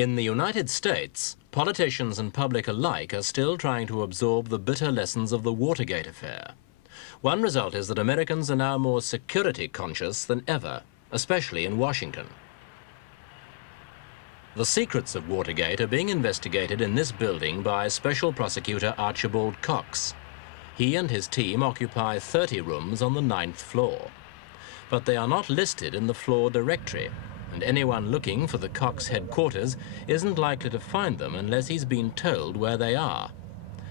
In the United States, politicians and public alike are still trying to absorb the bitter lessons of the Watergate affair. One result is that Americans are now more security conscious than ever, especially in Washington. The secrets of Watergate are being investigated in this building by Special Prosecutor Archibald Cox. He and his team occupy 30 rooms on the 9th floor. But they are not listed in the floor directory, and anyone looking for the Cox headquarters isn't likely to find them unless he's been told where they are.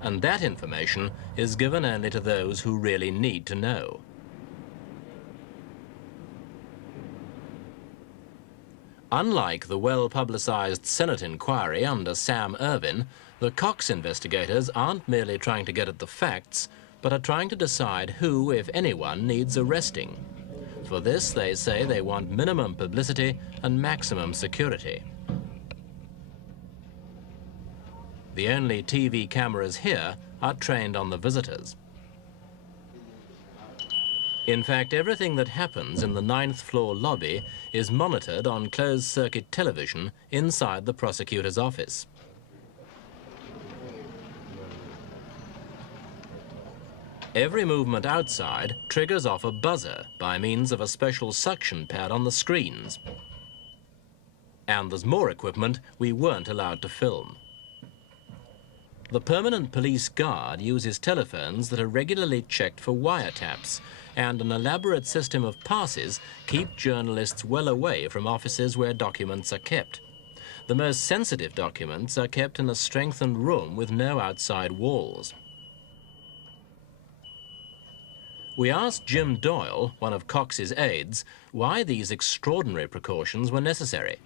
And that information is given only to those who really need to know. Unlike the well-publicized Senate inquiry under Sam Ervin, the Cox investigators aren't merely trying to get at the facts, but are trying to decide who, if anyone, needs arresting. For this, they say they want minimum publicity and maximum security. The only TV cameras here are trained on the visitors. In fact, everything that happens in the 9th floor lobby is monitored on closed-circuit television inside the prosecutor's office. Every movement outside triggers off a buzzer by means of a special suction pad on the screens. And there's more equipment we weren't allowed to film. The permanent police guard uses telephones that are regularly checked for wiretaps, and an elaborate system of passes keep journalists well away from offices where documents are kept. The most sensitive documents are kept in a strengthened room with no outside walls. We asked Jim Doyle, one of Cox's aides, why these extraordinary precautions were necessary.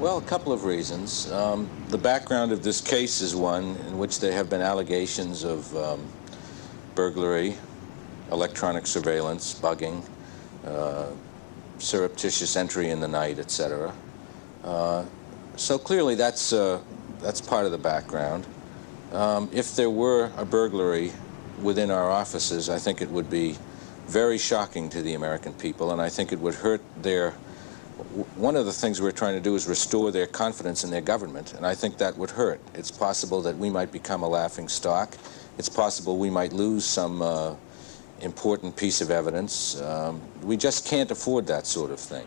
Well, a couple of reasons. The background of this case is one in which there have been allegations of burglary, electronic surveillance, bugging, surreptitious entry in the night, etc. So clearly that's part of the background. If there were a burglary within our offices, I think it would be very shocking to the American people, and I think it would hurt their... One of the things we're trying to do is restore their confidence in their government, and I think that would hurt. It's possible that we might become a laughing stock. It's possible we might lose some important piece of evidence. We just can't afford that sort of thing.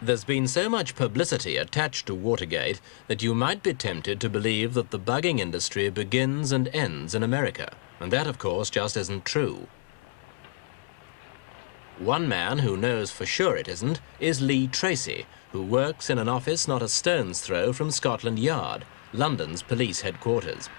There's been so much publicity attached to Watergate that you might be tempted to believe that the bugging industry begins and ends in America, and that, of course, just isn't true. One man who knows for sure it isn't is Lee Tracy, who works in an office not a stone's throw from Scotland Yard, London's police headquarters.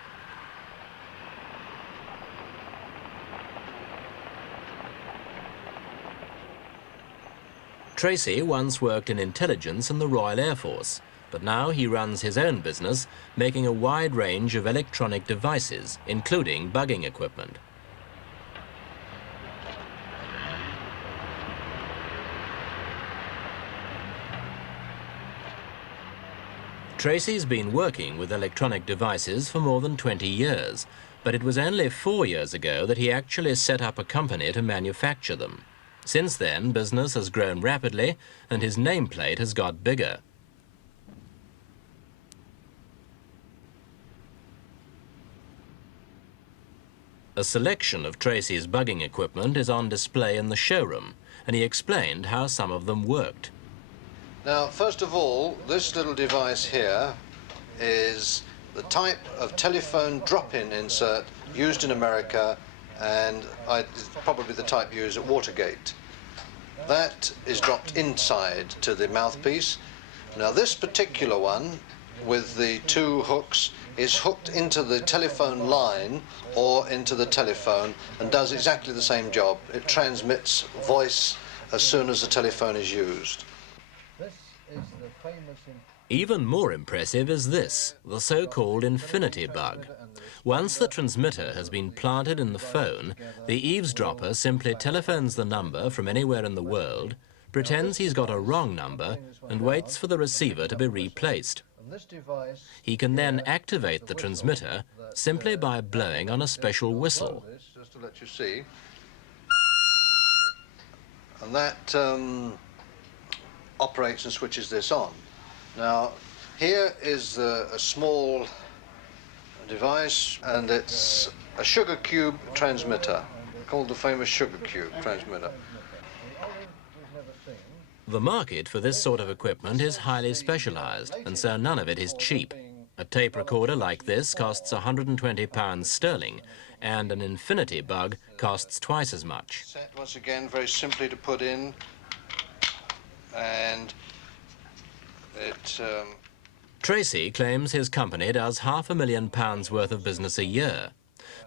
Tracy once worked in intelligence in the Royal Air Force, but now he runs his own business, making a wide range of electronic devices, including bugging equipment. Tracy's been working with electronic devices for more than 20 years, but it was only 4 years ago that he actually set up a company to manufacture them. Since then, business has grown rapidly, and his nameplate has got bigger. A selection of Tracy's bugging equipment is on display in the showroom, and he explained how some of them worked. Now, first of all, this little device here is the type of telephone drop-in insert used in America, and it's probably the type used at Watergate. That is dropped inside to the mouthpiece. Now, this particular one with the two hooks is hooked into the telephone line or into the telephone and does exactly the same job. It transmits voice as soon as the telephone is used. Even more impressive is this, the so-called infinity bug. Once the transmitter has been planted in the phone, the eavesdropper simply telephones the number from anywhere in the world, pretends he's got a wrong number, and waits for the receiver to be replaced. He can then activate the transmitter simply by blowing on a special whistle. Just to let you see. And that operates and switches this on. Now, here is a small device, and it's a sugar cube transmitter, called the famous sugar cube transmitter. The market for this sort of equipment is highly specialized, and so none of it is cheap. A tape recorder like this costs £120 sterling, and an infinity bug costs twice as much. Set once again very simply to put in, and it... Tracy claims his company does £500,000 worth of business a year,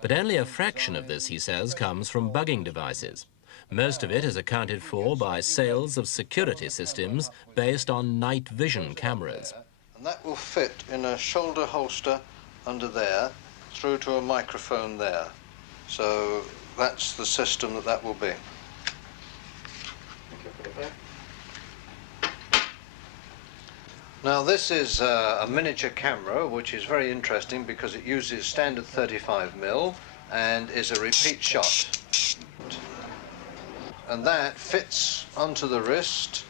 but only a fraction of this, he says, comes from bugging devices. Most of it is accounted for by sales of security systems based on night vision cameras. And that will fit in a shoulder holster under there, through to a microphone there. So that's the system that will be. Now this is a miniature camera, which is very interesting because it uses standard 35mm and is a repeat shot. And that fits onto the wrist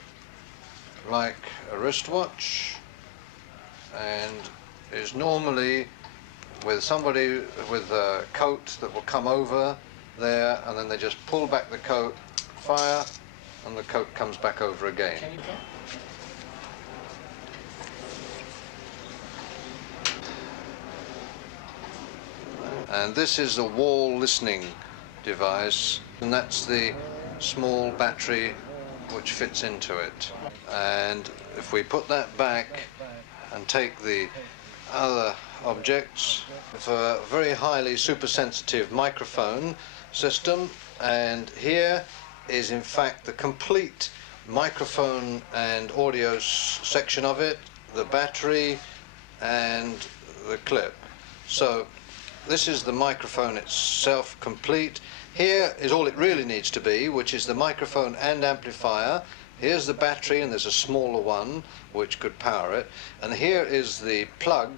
like a wristwatch, and is normally with somebody with a coat that will come over there, and then they just pull back the coat, fire, and the coat comes back over again. And this is a wall listening device, and that's the small battery which fits into it. And if we put that back and take the other objects, for a very highly supersensitive microphone system, and here is in fact the complete microphone and audio section of it, the battery and the clip. So this is the microphone itself complete. Here is all it really needs to be, which is the microphone and amplifier. Here's the battery, and there's a smaller one which could power it. And here is the plug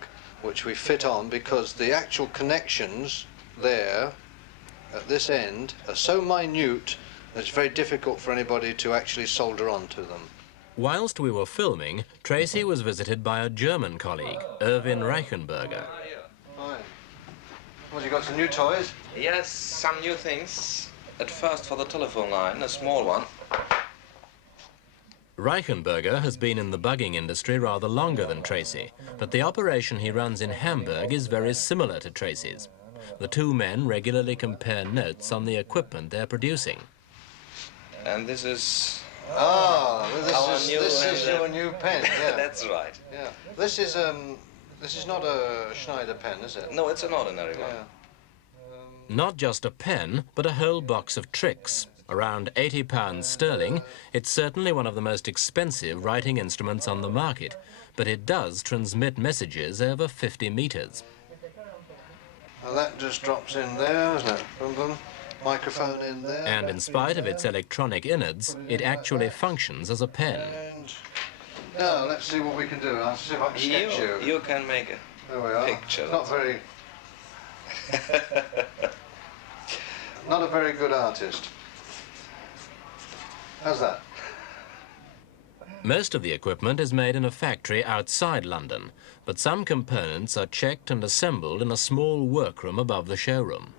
which we fit on, because the actual connections there at this end are so minute that it's very difficult for anybody to actually solder onto them. Whilst we were filming, Tracy was visited by a German colleague, Erwin Reichenberger. Fine. Well, you got some new toys? Yes, some new things. At first for the telephone line, a small one. Reichenberger has been in the bugging industry rather longer than Tracy, but the operation he runs in Hamburg is very similar to Tracy's. The two men regularly compare notes on the equipment they're producing. And this is... this is your new pen, yeah. That's right. Yeah. This is not a Schneider pen, is it? No, it's an ordinary one. Yeah. Not just a pen, but a whole box of tricks. Around £80 sterling, it's certainly one of the most expensive writing instruments on the market, but it does transmit messages over 50 metres. Well, that just drops in there, doesn't it? Boom, boom. Microphone in there. And in spite of its electronic innards, it actually functions as a pen. And now let's see what we can do. I'll see if I can sketch you. You can make a There we are. picture. Not very... not a very good artist. How's that? Most of the equipment is made in a factory outside London, but some components are checked and assembled in a small workroom above the showroom.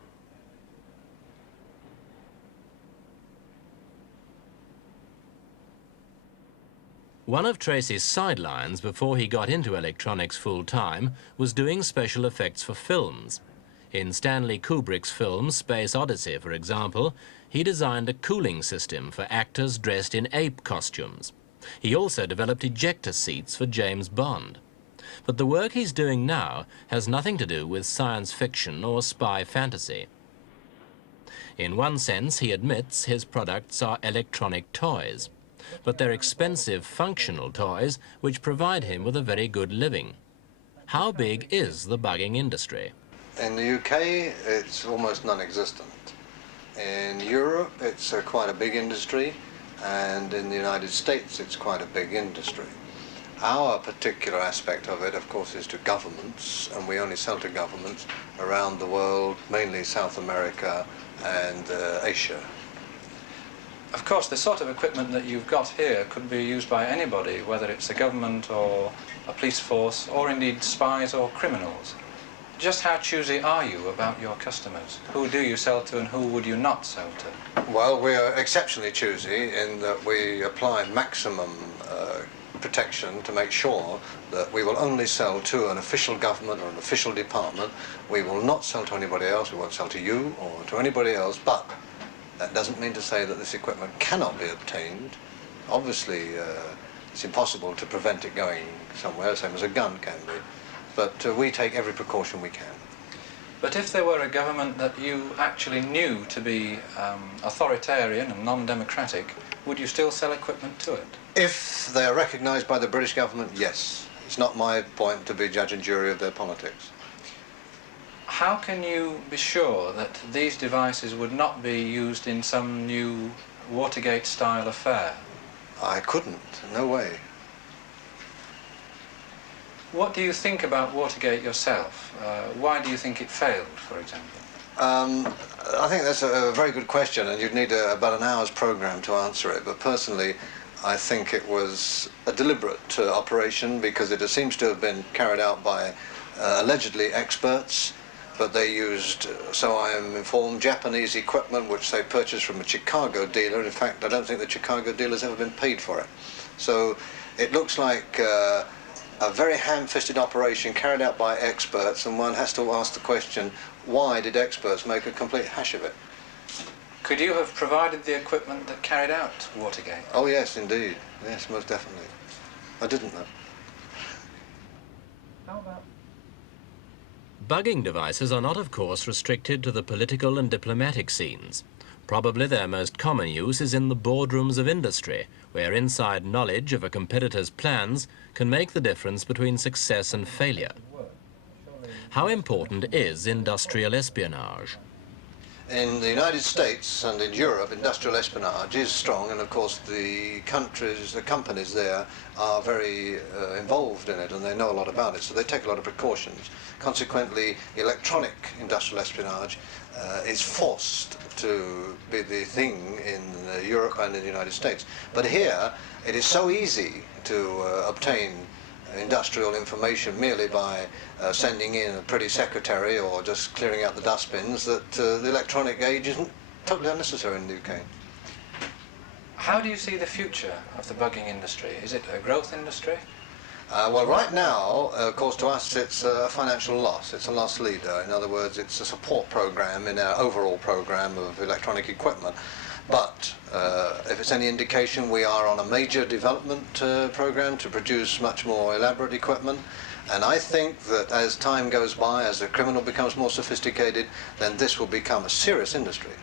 One of Tracy's sidelines before he got into electronics full-time was doing special effects for films. In Stanley Kubrick's film Space Odyssey, for example, he designed a cooling system for actors dressed in ape costumes. He also developed ejector seats for James Bond. But the work he's doing now has nothing to do with science fiction or spy fantasy. In one sense, he admits his products are electronic toys, but they're expensive functional toys which provide him with a very good living. How big is the bugging industry? In the UK, it's almost non-existent. In Europe, it's quite a big industry, and in the United States, it's quite a big industry. Our particular aspect of it, of course, is to governments, and we only sell to governments around the world, mainly South America and Asia. Of course, the sort of equipment that you've got here could be used by anybody, whether it's a government or a police force, or indeed spies or criminals. Just how choosy are you about your customers? Who do you sell to and who would you not sell to? Well, we are exceptionally choosy in that we apply maximum protection to make sure that we will only sell to an official government or an official department. We will not sell to anybody else. We won't sell to you or to anybody else, but that doesn't mean to say that this equipment cannot be obtained. Obviously, it's impossible to prevent it going somewhere, same as a gun can be. But we take every precaution we can. But if there were a government that you actually knew to be authoritarian and non-democratic, would you still sell equipment to it? If they are recognised by the British government, yes. It's not my point to be judge and jury of their politics. How can you be sure that these devices would not be used in some new Watergate-style affair? I couldn't, no way. What do you think about Watergate yourself? Why do you think it failed, for example? I think that's a very good question, and you'd need about an hour's programme to answer it. But personally, I think it was a deliberate operation because it seems to have been carried out by allegedly experts, but they used, so I am informed, Japanese equipment which they purchased from a Chicago dealer. In fact, I don't think the Chicago dealer's ever been paid for it. So it looks like a very ham-fisted operation carried out by experts, and one has to ask the question, why did experts make a complete hash of it? Could you have provided the equipment that carried out Watergate? Oh yes, indeed. Yes, most definitely. I didn't though. How about... Bugging devices are not, of course, restricted to the political and diplomatic scenes. Probably their most common use is in the boardrooms of industry, where inside knowledge of a competitor's plans can make the difference between success and failure. How important is industrial espionage? In the United States and in Europe, industrial espionage is strong, and of course the companies there are very involved in it, and they know a lot about it, so they take a lot of precautions. Consequently, electronic industrial espionage is forced to be the thing in Europe and in the United States. But here, it is so easy to obtain industrial information merely by sending in a pretty secretary or just clearing out the dustbins that the electronic age isn't totally unnecessary in the UK. How do you see the future of the bugging industry? Is it a growth industry? Well, right now, of course, to us it's a financial loss. It's a loss leader. In other words, it's a support program in our overall program of electronic equipment. But if it's any indication, we are on a major development program to produce much more elaborate equipment. And I think that as time goes by, as the criminal becomes more sophisticated, then this will become a serious industry.